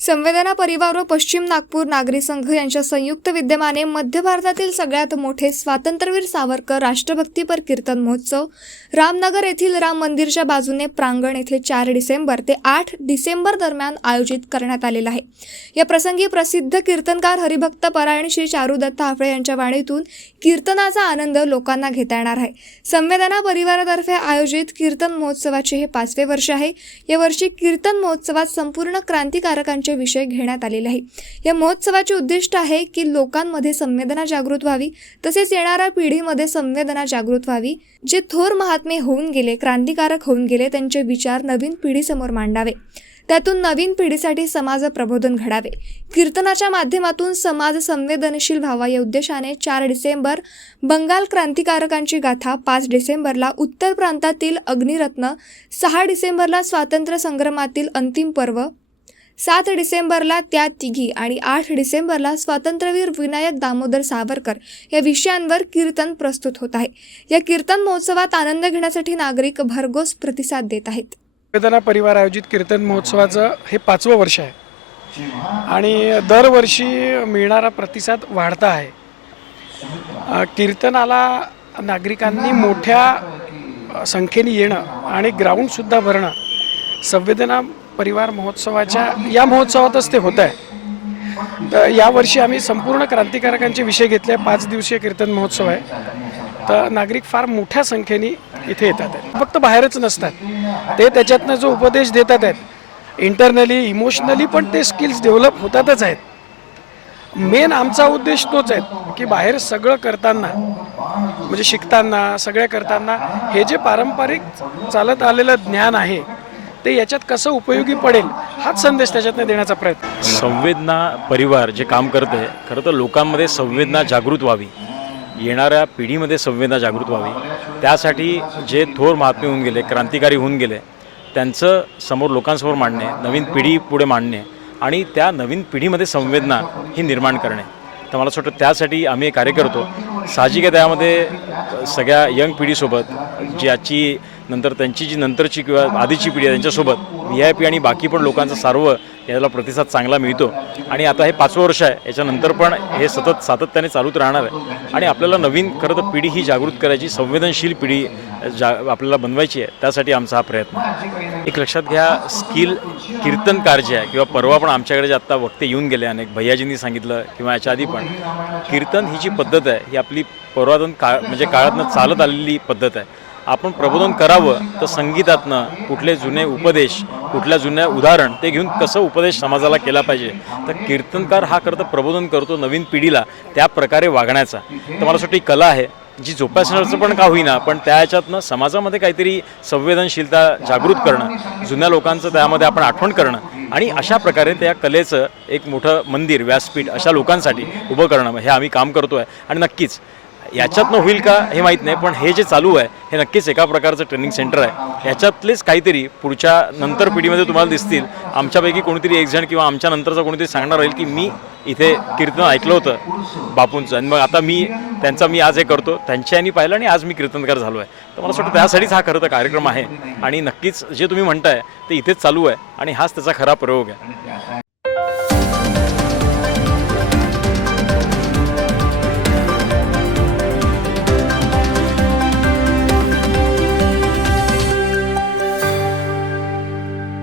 संवेदना परिवार व पश्चिम नागपूर नागरी संघ यांच्या संयुक्त विद्यमाने मध्य भारतातील सगळ्यात मोठे स्वातंत्र्यवीर सावरकर राष्ट्रभक्तीपर कीर्तन महोत्सव रामनगर येथील राम मंदिरच्या बाजूने प्रांगण येथे 4 डिसेंबर ते 8 डिसेंबर दरम्यान आयोजित करण्यात आलेला आहे। या प्रसंगी प्रसिद्ध कीर्तनकार हरिभक्त परायण श्री चारुदत्त हाफळे यांच्या वाणीतून कीर्तनाचा आनंद लोकांना घेता येणार आहे। संवेदना परिवारातर्फे आयोजित कीर्तन महोत्सवाचे हे 5वे वर्ष आहे। या वर्षी कीर्तन महोत्सवात संपूर्ण क्रांतिकारकांचे विषय घेण्यात आलेले आहे। या महोत्सवाचे उद्दिष्ट आहे की लोकांमध्ये संवेदना जागृत व्हावी, तसेच येणाऱ्या पिढीमध्ये संवेदना जागृत व्हावी। जे थोर महात्मे होऊन गेले, क्रांतिकारक होऊन गेले, त्यांचे विचार नवीन पिढीसमोर मांडावे, त्यातून नवीन पिढीसाठी समाज प्रबोधन घडावे। कीर्तनाच्या माध्यमातून समाज संवेदनशील व्हावा या उद्देशाने 4 डिसेंबर बंगाल क्रांतिकारकांची गाथा, 5 डिसेंबरला उत्तर प्रांतातील अग्निरत्न, 6 डिसेंबरला स्वातंत्र्य संग्रामातील अंतिम पर्व, 7 डिसेंबरला त्या तिघी आणि 8 डिसेंबरला स्वातंत्र्यवीर विनायक दामोदर सावरकर या विषयांवर कीर्तन प्रस्तुत होत आहे। या कीर्तन महोत्सवात आनंद घेण्यासाठी नागरिक भरघोस प्रतिसाद देत आहेत। संवेदना परिवार आयोजित कीर्तन महोत्सवाचं हे 5वं वर्ष आहे आणि दरवर्षी मिळणारा प्रतिसाद वाढता आहे। कीर्तनाला नागरिकांनी मोठ्या संख्येने येणं आणि ग्राउंडसुद्धा भरणं संवेदना परिवार महोत्सवाच्या या महोत्सवातच ते होत आहे। तर यावर्षी आम्ही संपूर्ण क्रांतिकारकांचे विषय घेतले। 5 दिवसीय कीर्तन महोत्सव आहे। तर नागरिक फार मोठ्या संख्येने इथे येतात आहेत। फक्त बाहेरच नसतात, ते त्याच्यातनं जो उपदेश देतात आहेत, इंटरनली इमोशनली पण ते स्किल्स डेव्हलप होतातच आहेत। मेन आमचा उद्देश तोच आहे की बाहेर सगळं करताना, म्हणजे शिकताना, सगळं करताना हे जे पारंपरिक चालत आलेलं ज्ञान आहे ते याच्यात कसं उपयोगी पडेल हाच संदेश त्याच्यातनं देण्याचा प्रयत्न। संवेदना परिवार जे काम करते, खरं तर लोकांमध्ये संवेदना जागृत व्हावी, येणाऱ्या पिढीमध्ये संवेदना जागृत व्हावी, त्यासाठी जे थोर महात्मे होऊन गेले, क्रांतिकारी होऊन गेले, त्यांचं समोर लोकांसमोर मांडणे, नवीन पिढी पुढे मांडणे आणि त्या नवीन पिढीमध्ये संवेदना ही निर्माण करणे। तर मला असं वाटतं त्यासाठी आम्ही एक कार्य करतो। साहजिक आहे, त्यामध्ये सगळ्या यंग पिढीसोबत जी आजची नंतर त्यांची जी नंतरची किंवा आधीची पिढी आहे त्यांच्यासोबत VIP आणि बाकी पण लोकांचा सर्व याला प्रतिसाद चांगला मिळतो आणि आता हे 5वं वर्ष आहे। याच्यानंतर पण हे सातत्याने चालूच राहणार आहे आणि आपल्याला नवीन खरं तर पिढी ही जागृत करायची, संवेदनशील पिढी आपल्याला बनवायची आहे। त्यासाठी आमचा हा प्रयत्न। एक लक्षात घ्या, स्किल कीर्तनकार जे आहे किंवा परवा पण आमच्याकडे जे आत्ता वक्ते येऊन गेले, अनेक भैयाजींनी सांगितलं किंवा याच्या आधी पण, कीर्तन ही जी पद्धत आहे ही आपली पुरातन म्हणजे काळातनं चालत आलेली पद्धत आहे। आपण प्रबोधन करावं तर संगीतातनं कुठले जुने उपदेश, कुठल्या जुन्या उदाहरण ते घेऊन कसं उपदेश समाजाला केला पाहिजे, तर कीर्तनकार हा करता प्रबोधन करतो नवीन पिढीला त्या प्रकारे वागण्याचा। तर मला वाटतं ही कला आहे जी जोपासण्याचं पण का होईना, पण त्याच्यातनं समाजामध्ये काहीतरी संवेदनशीलता जागृत करणं, जुन्या लोकांचं त्यामध्ये आपण आठवण करणं आणि अशा प्रकारे त्या कलेचं एक मोठं मंदिर, व्यासपीठ अशा लोकांसाठी उभं करणं, हे आम्ही काम करतो आहे। आणि नक्कीच याच्यातनं होईल का हे माहीत नाही, पण हे जे चालू आहे हे नक्कीच एका प्रकारचं ट्रेनिंग सेंटर आहे। याच्यातलेच काहीतरी पुढच्या नंतर पिढीमध्ये तुम्हाला दिसतील। आमच्यापैकी कोणीतरी एक जण किंवा आमच्या नंतरचा कोणीतरी सांगणार राहील की मी इथे कीर्तन ऐकलं होतं बापूंचं आणि मग आता मी आज हे करतो, त्यांच्यानी पाहिलं आणि आज मी कीर्तनकार झालो आहे। तर मला असं वाटतं त्यासाठीच हा खरं तर कार्यक्रम आहे आणि नक्कीच जे तुम्ही म्हणताय ते इथेच चालू आहे आणि हाच त्याचा खरा प्रयोग आहे।